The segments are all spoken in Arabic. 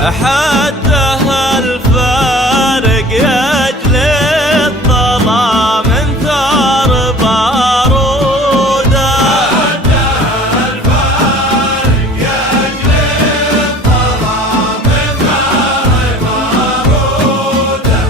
حده الفارق يجلي الظلام من ثار باروده. حده الفارق يجلي الظلام من ثار باروده.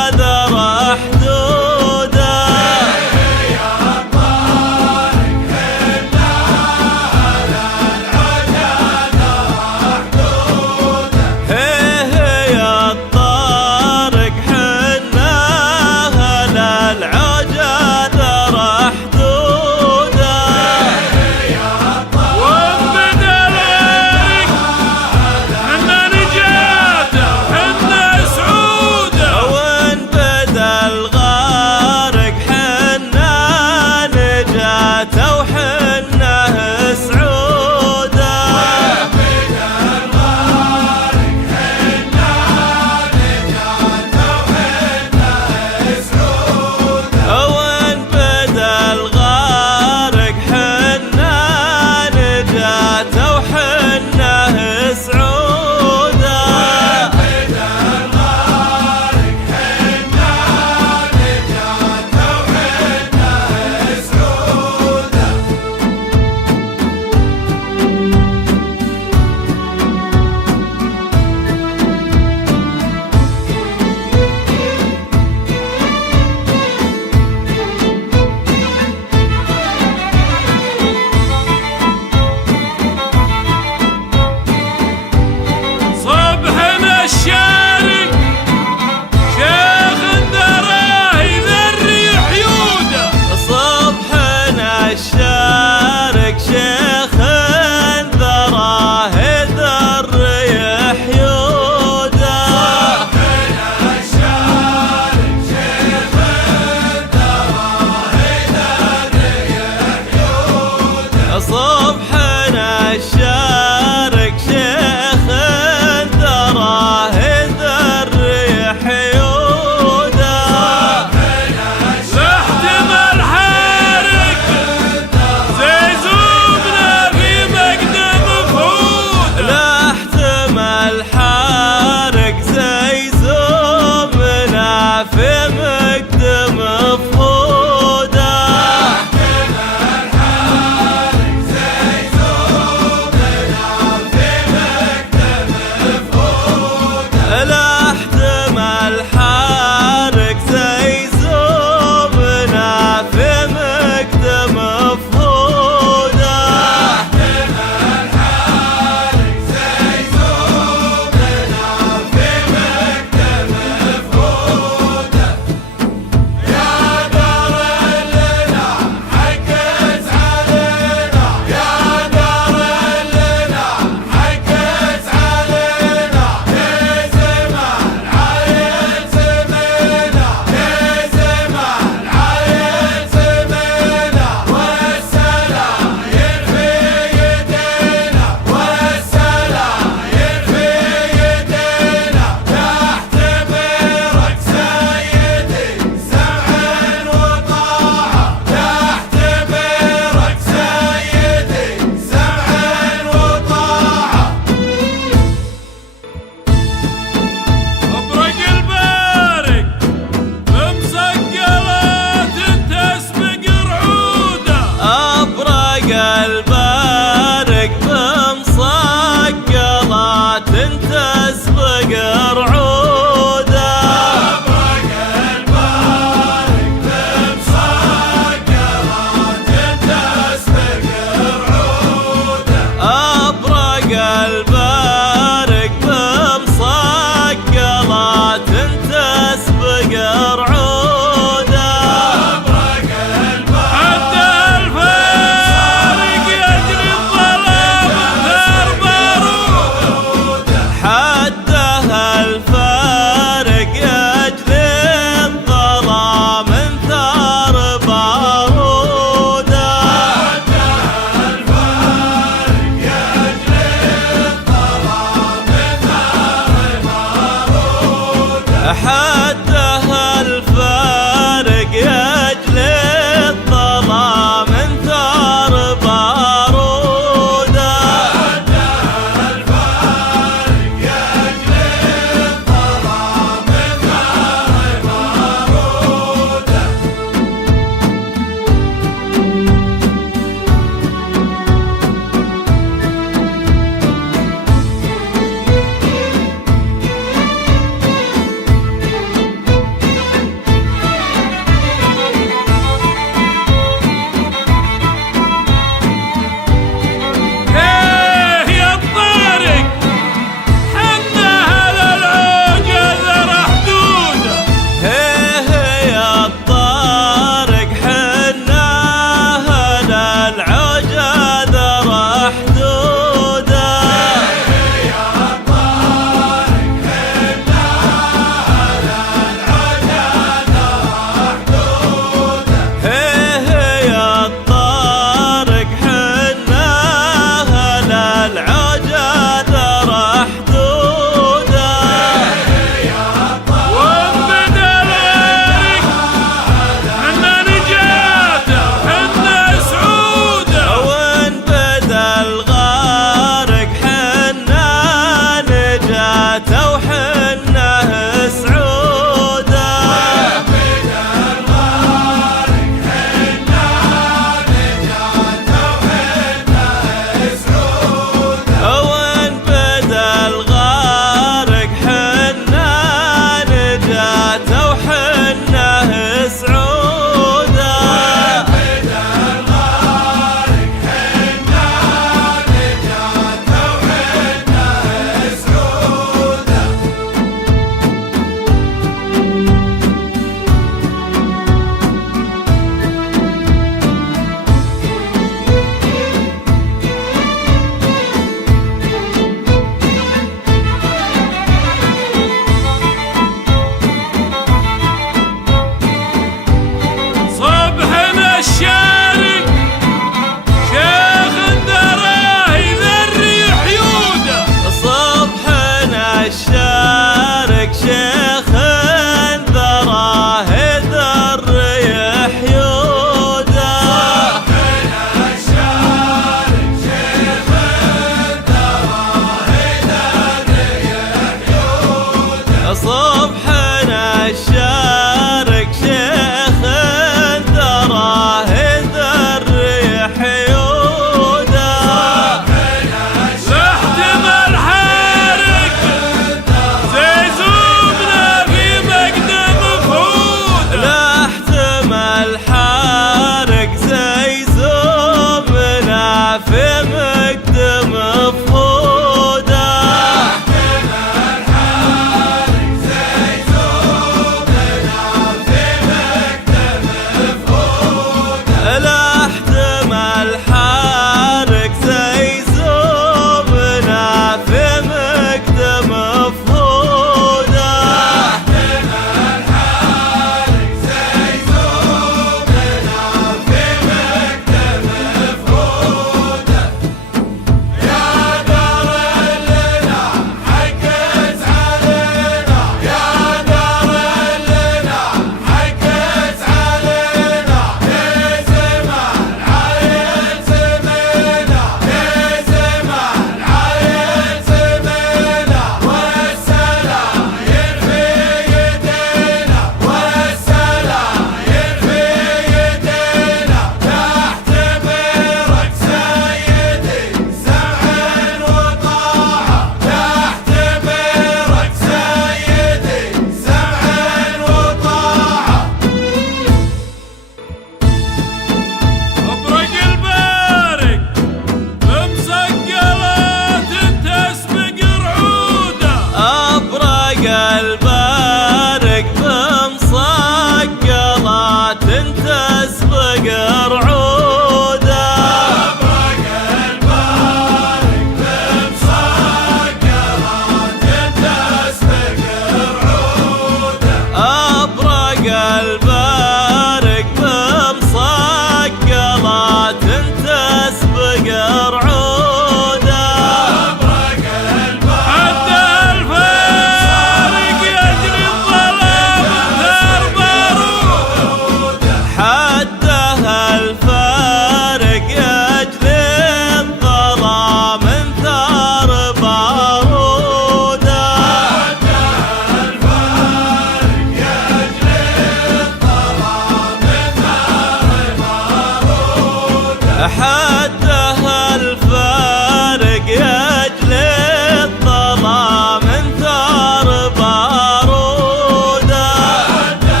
حتى هالفارق يجلي الظلام ثار باروده حتى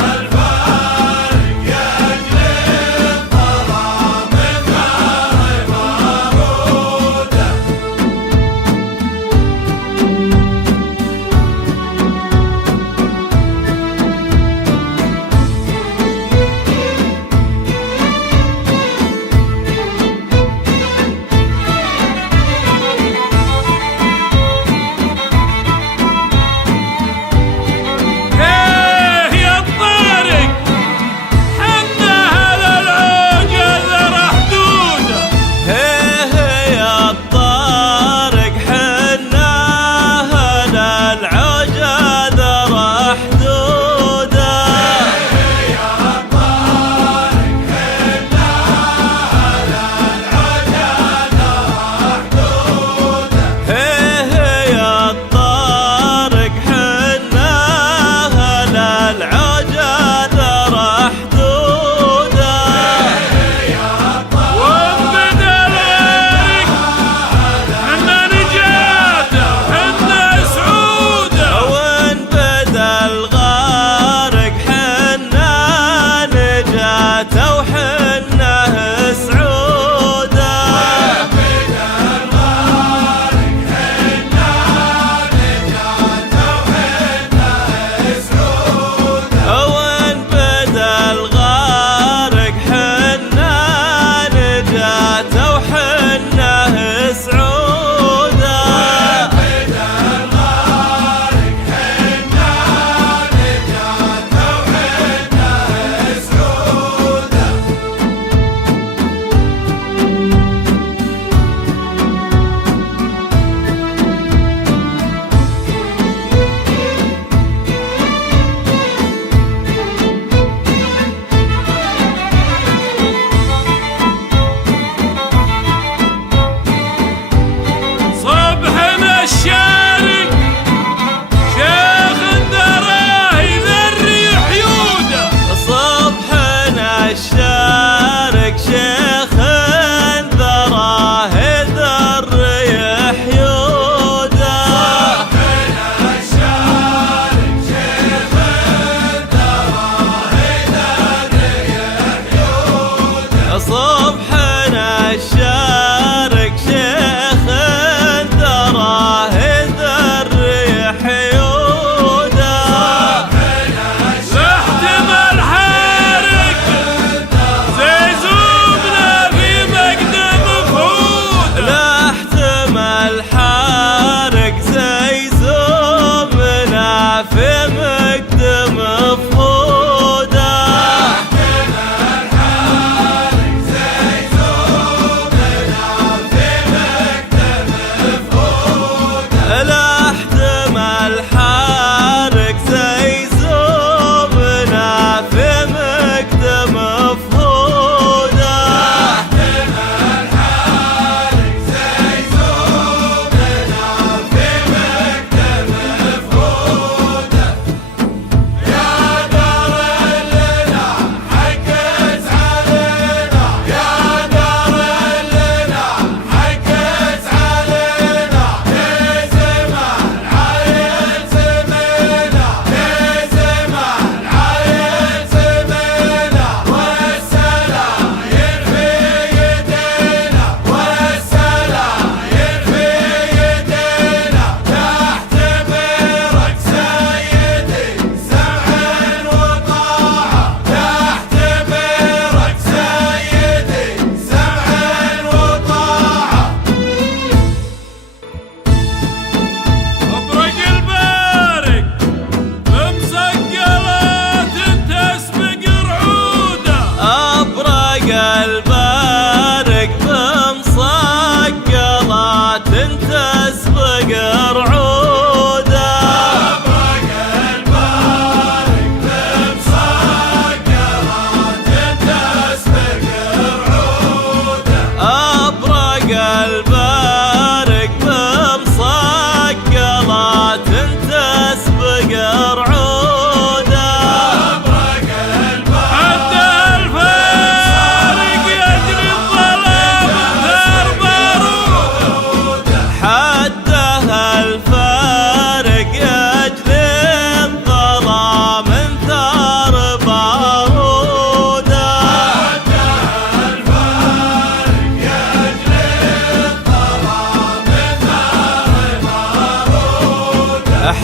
هالفارق يجلي الظلام ثار باروده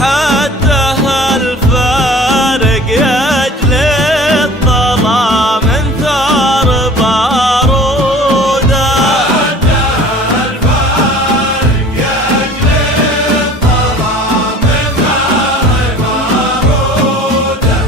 حده الفارق يجلي الظلام من ثار باروده حده الفارق يجلي الظلام من ثار باروده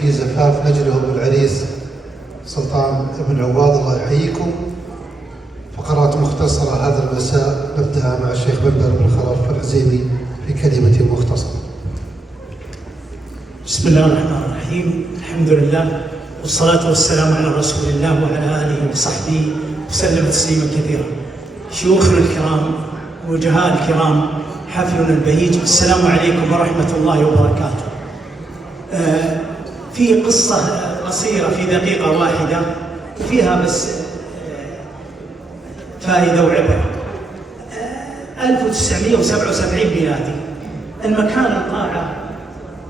في زفاف نجلهم العريس سلطان بن عواد، الله يحييكم. فقرات مختصرة هذا المساء نبدأ مع الشيخ بندر بن خلف العزيمي في كلمة مختصرة. بسم الله الرحمن الرحيم، الحمد لله والصلاة والسلام على رسول الله وعلى آله وصحبه وسلم تسليما كثيرا. شيوخنا الكرام، وجهاء الكرام، حفلنا البهيج، السلام عليكم ورحمة الله وبركاته. في قصة قصيرة في دقيقة واحدة فيها بس فائدة وعبرة. 1977 ميلادي، المكان القاعة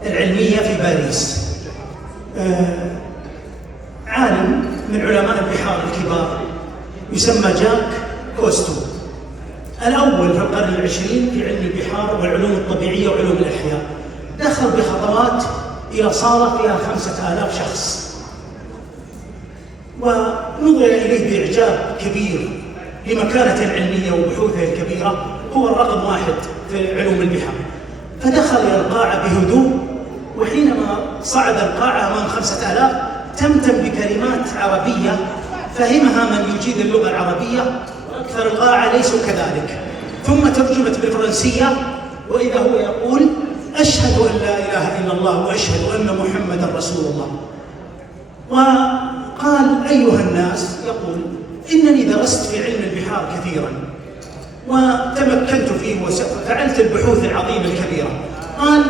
العلمية في باريس. عالم من علماء البحار الكبار يسمى جاك كوستو، الأول في القرن العشرين في علم البحار والعلوم الطبيعية وعلوم الأحياء. دخل بخطوات إلى صالة فيها 5000 شخص، ونظر إليه بإعجاب كبير لمكانته العلمية وبحوثه الكبيرة، هو الرقم واحد في علوم البحار. فدخل إلى القاعة بهدوء، وحينما صعد القاعة أمام 5000 تمتم بكلمات عربية فهمها من يجيد اللغة العربية، وأكثر القاعة ليسوا كذلك. ثم ترجمت بالفرنسية، وإذا هو يقول: أشهد أن لا إله إلا الله وأشهد أن محمدا رسول الله. وقال: أيها الناس، يقول: إنني درست في علم البحار كثيرا وتمكنت فيه وفعلت البحوث العظيمة الكبيرة. قال: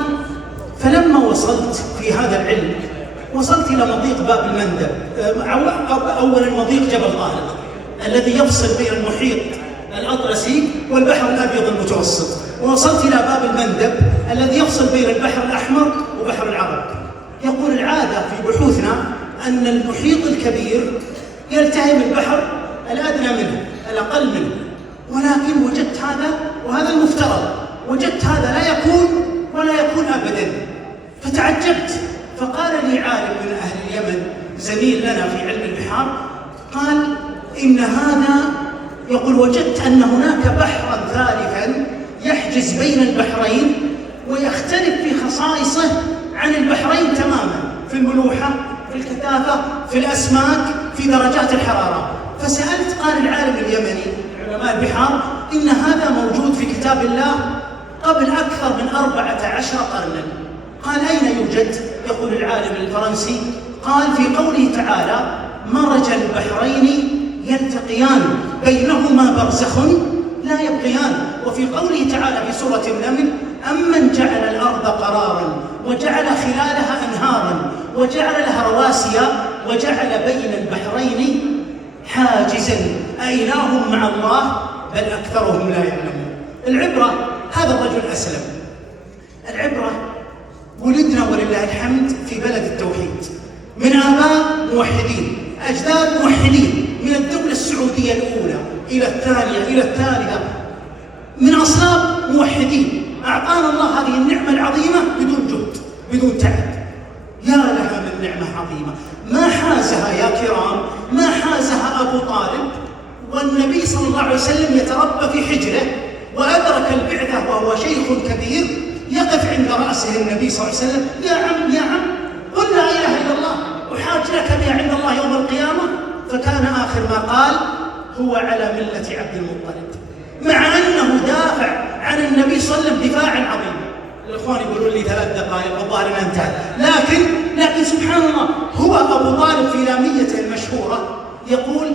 فلما وصلت في هذا العلم وصلت إلى مضيق باب المندب، أولا مضيق جبل طارق الذي يفصل بين المحيط الأطلسي والبحر الأبيض المتوسط، ووصلت إلى باب المندب الذي يفصل بين البحر الأحمر وبحر العرب. يقول: العادة في بحوثنا أن المحيط الكبير يلتهم البحر الأدنى منه الأقل منه، ولكن وجدت هذا، وهذا المفترض، وجدت هذا لا يكون ولا يكون أبدا. فتعجبت، فقال لي عالم من أهل اليمن زميل لنا في علم البحار، قال: إن هذا، يقول، وجدت أن هناك بحرا ثالثا يحجز بين البحرين ويختلف في خصائصه عن البحرين تماما، في الملوحة، في الكثافة، في الأسماك، في درجات الحرارة. فسألت، قال العالم اليمني علماء البحار: إن هذا موجود في كتاب الله قبل أكثر من 14 قرنا. قال: أين يوجد؟ يقول العالم الفرنسي: قال: في قوله تعالى: مرج البحرين يلتقيان بينهما برزخ لا يبغيان. وفي قوله تعالى في سورة النمل: أمن جعل الأرض قرارا وجعل خلالها أنهارا وجعل لها رواسي وجعل بين البحرين حاجزا أإله مع الله بل أكثرهم لا يعلمون. العبرة هذا الرجل أسلم. العبرة ولدنا ولله الحمد في بلد التوحيد، من آباء موحدين، أجداد موحدين، من الدولة السعودية الأولى إلى الثانية إلى الثالثة، من أصلاب موحدين. أعطانا الله هذه النعمة العظيمة بدون جهد، بدون تعب. يا لها من نعمة عظيمة ما حازها يا كرام، ما حازها أبو طالب والنبي صلى الله عليه وسلم يتربى في حجره، وأدرك البعثة وهو شيخ كبير، يقف عند رأسه النبي صلى الله عليه وسلم: يا عم يا عم، قل لا إله إلا الله أحاج لك بها عند الله يوم القيامة. فكان آخر ما قال: هو على ملة عبد المطلب، مع أنه دافع عن النبي صلى الله عليه وسلم دفاعا عظيما. الإخوان يقولون لي 3 دقائق والظاهر ما انتهت، لكن سبحان الله، هو أبو طالب في لاميته المشهورة يقول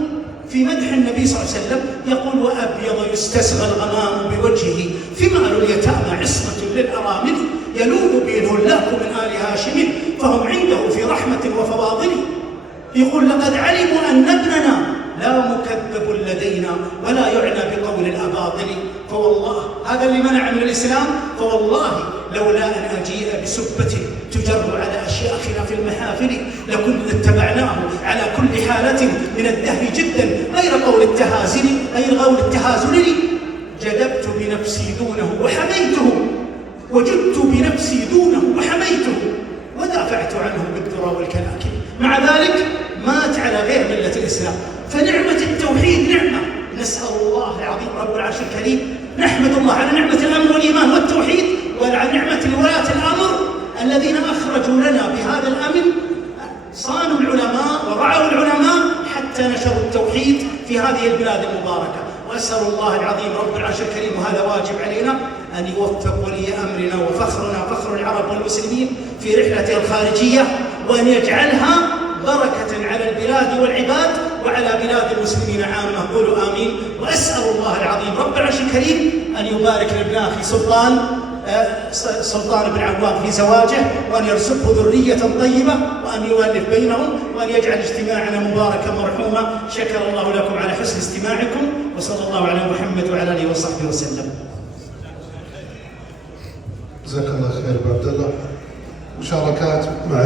في مدح النبي صلى الله عليه وسلم، يقول: وأبيض يستسغى الغمام بوجهه ثمار اليتامى عصمة للأرامل يلوذ به الهلاك من آل هاشم فهم عنده في رحمة وفواضل. يقول: لقد علموا أن ابننا لا مكذب لدينا ولا يعنى بقول الأباطل، فوالله هذا اللي منع من الإسلام، فوالله لولا أن أجيء بسبة تجر على أشياخنا في المحافل لكنا اتبعناه على كل حالة من الدهر جدا غير قول التهازل لي. جدبت بنفسي دونه وحميته، وجدت بنفسي دونه وحميته، ودافعت عنه بالذرى والكلاكل. مع ذلك مات على غير ملة الإسلام. فنعمة التوحيد نعمة، نسأل الله العظيم رب العرش الكريم، نحمد الله على نعمة الأمن والإيمان والتوحيد، وعلى نعمة ولاة الأمر الذين أخرجوا لنا بهذا الأمن في هذه البلاد المباركة. وأسأل الله العظيم رب العرش الكريم، وهذا واجب علينا، أن يوفق ولي أمرنا وفخرنا فخر العرب والمسلمين في رحلته الخارجية، وأن يجعلها بركة على البلاد والعباد وعلى بلاد المسلمين عامة. قولوا آمين. وأسأل الله العظيم رب العرش الكريم أن يبارك لابن أخي سلطان بن عواد في زواجه، وأن يرزقه ذرية طيبة، وأن يؤلف بينهم، وأن يجعل اجتماعنا مباركا مرحوما. شكر الله لكم على حسن استماعكم، وصلى الله على محمد وعلى آله وصحبه وسلم. جزاك الله خير ابو عبد الله. مشاركات مع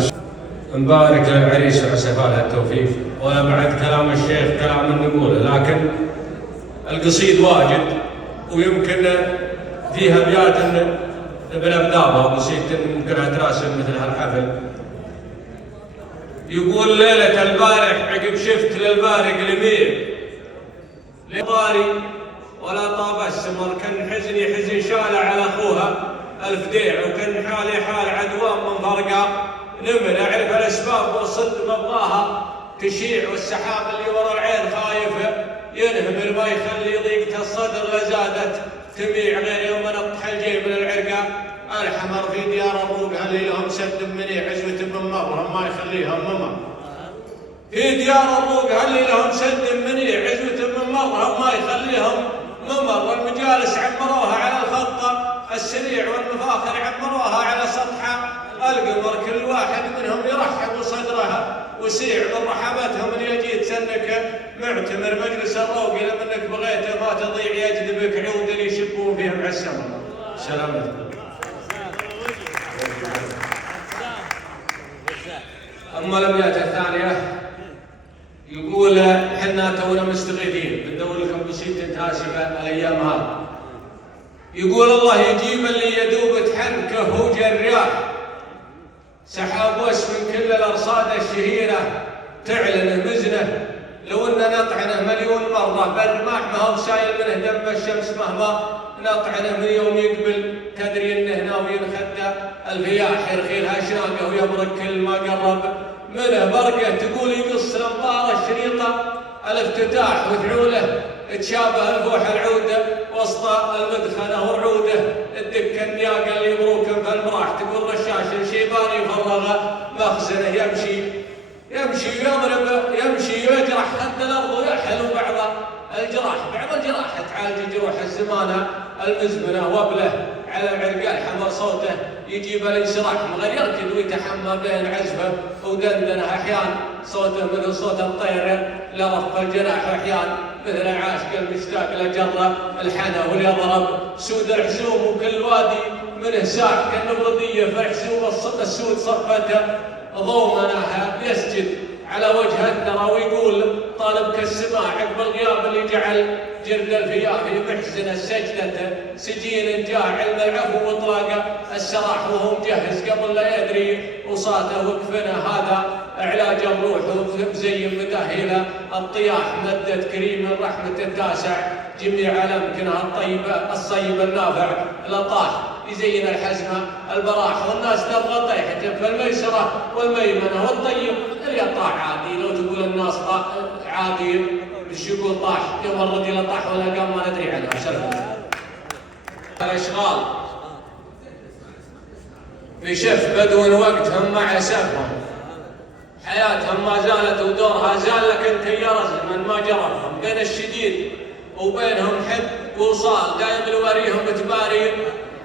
نبارك للعريس وعسى له التوفيق. وبعد كلام الشيخ كلام نقوله، لكن القصيد واجد ويمكن فيها ابيات ابن ابدابه ونسيت ممكن اتراسم مثل هالحفل. يقول ليله البارح عقب شفت للبارق لميع لطاري ولا طاب السمر، كان حزني حزن شال على اخوها الفديع، وكان حالي حال عدوان من فرقه نمر. اعرف الاسباب والصد مبغاها تشيع، والسحاب اللي ورا العين خايفه ينهمر، ما يخلي ضيقة الصدر لزادت تميع. غير يوم نطح الجيب للعرقه الحمر في ديار ابوك، هل لهم سد منيع عزوه من مرهم ما يخليهم ممر. في ديار ابوك هل لهم سد منيع عزوه من مرهم ما يخليهم ممر. والمجالس عمروها على الخط السريع، والمفاخر عمروها على سطح القمر. كل واحد منهم يرحب وصدرها وسيع من رحمتهم ان يجي تسنك معتمر. مجلس الروق اذا منك بغيته ما تضيع يجذبك عود اللي يشبون فيه مع السمر. سلامتكم. اما الابيات الثانيه يقول حنا تونا مستغيثين بندور لكم قصيده تاسفه الايام هذه. يقول الله يجيب اللي يدوب تحركه وجرياه، سحاب وس من كل الارصاد الشهيره تعلن مزنه. لو ان نطعنه مليون مره بالرماح ما هو سايل منه دم الشمس، مهما نطعنه من يوم يقبل تدري انه ناوي ينخدى. الفياح يرخيلها شناقه ويبرك كل ما قرب منه برقه. تقول يقص الانظار الشريطه الافتتاح وذعوله تشابه الفوح العوده وسط المدخنه ورعوده. الدكه النياقه اللي يبروك في المراح. تقول رشاش الشيباني فرغ مخزنه يمشي ويضرب يمشي ويجرح حتى الارض ويحل بعض الجراح. بعض الجراح تعالج جروح الزمانه المزمنه وبله على العرقال حمر صوته يجيب الانشراح. مغير يركض ويتحمى بين عزفه ودندنه احيان صوته مثل صوت الطير لرفق الجناح، واحيان مثل عاشق المشتاق لجره الحنا وليضرب سود الحزوم. وكل وادي منه ساح كالنبرديه في حزوم السود صفته ضومناها يسجد على وجه الثرى ويقول طالبك السماع عقب الغياب اللي جعل جرد الفياف محزن السجدة سجين جاعل العفو واطلاق السراح. وهو مجهز قبل لا يدري وصاته وكفنه هذا علاج الروح ومزين مداهله الطياح. مدت كريم الرحمة التاسع جميع الامكنه الطيبه الصيب النافع لطاح يزين الحزمه البراح. والناس تبغى طيحته فالميسره والميمنه والطيب اللي طاح عادي. لو تقول الناس عادي مش يقول طاح يوم الرجل طاح ولا قام ما ندري عنه. سلام. الاشغال في شف بدو وقتهم مع سفهم حياتهم ما زالت ودورها زال، لكن تيار الزمن ما جرفهم. بين الشديد وبينهم حب ووصال دايم الوريهم تباري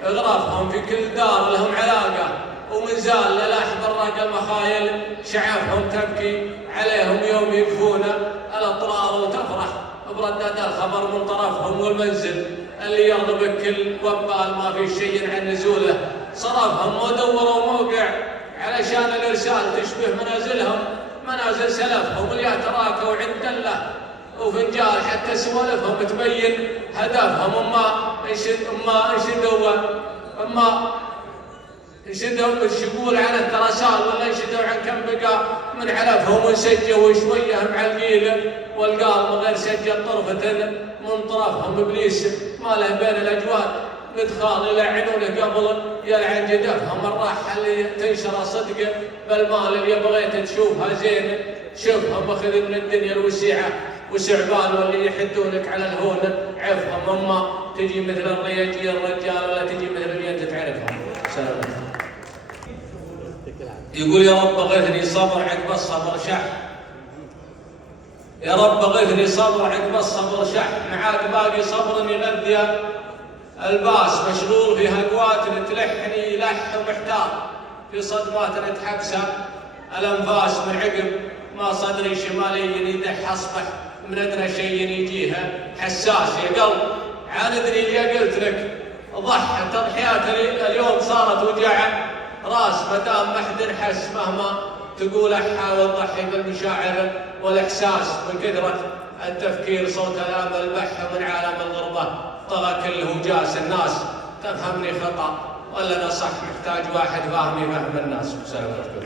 غرفهم. في كل دار لهم علاقه ومن زال للاح براق المخايل شعافهم تبكي عليهم يوم يقفون الاطرار وتفرح بردات الخبر من طرفهم. والمنزل اللي يرغب كل وبال ما في شيء عن نزوله صرفهم. ودوروا موقع علشان الارسال تشبه منازلهم منازل سلفهم اللي تراكوا عند الله وفنجال حتى سوالفهم تبين هدفهم. انشدوا الشقول عن الترسال ولا انشدوا عن كم بقى من علفهم وسجوا شويه معلقين والقال من غير سجل طرفه من طرفهم. ابليس ما له بين الاجواد مدخال يلعنونه قبل يلعن جدفهم. الراحه اللي تنشر صدقه بالمال اللي بغيت تشوفها زين شوفهم اخذ من الدنيا الوسيعه وسعبان واللي يحدونك على الهون عفهم، اما تجي مثل الرجال ولا تجي مثل اليد تعرفها. سلامتك. يقول يا رب غثني صبر عقب الصبر شح، يا رب غثني صبر عقب الصبر شح، معاك باقي صبر يغذي الباس، مشغول في هقوات تلحني لح محتار، في صدمات تحبسه الانفاس، من عقب ما صدري شمالي يدح اصبح من ادنى شيء يجيها حساس. يا قلب عاندني اللي قلت لك ضح، تضحياتي اليوم صارت وجع راس، مدام ما حد حس مهما تقول احاول ضحي بالمشاعر والاحساس، من كثره التفكير صوت الامل بح من عالم الغربه طغى كله جاس. الناس تفهمني خطا ولا انا صح، محتاج واحد فاهمي فهم الناس. سلامتكم.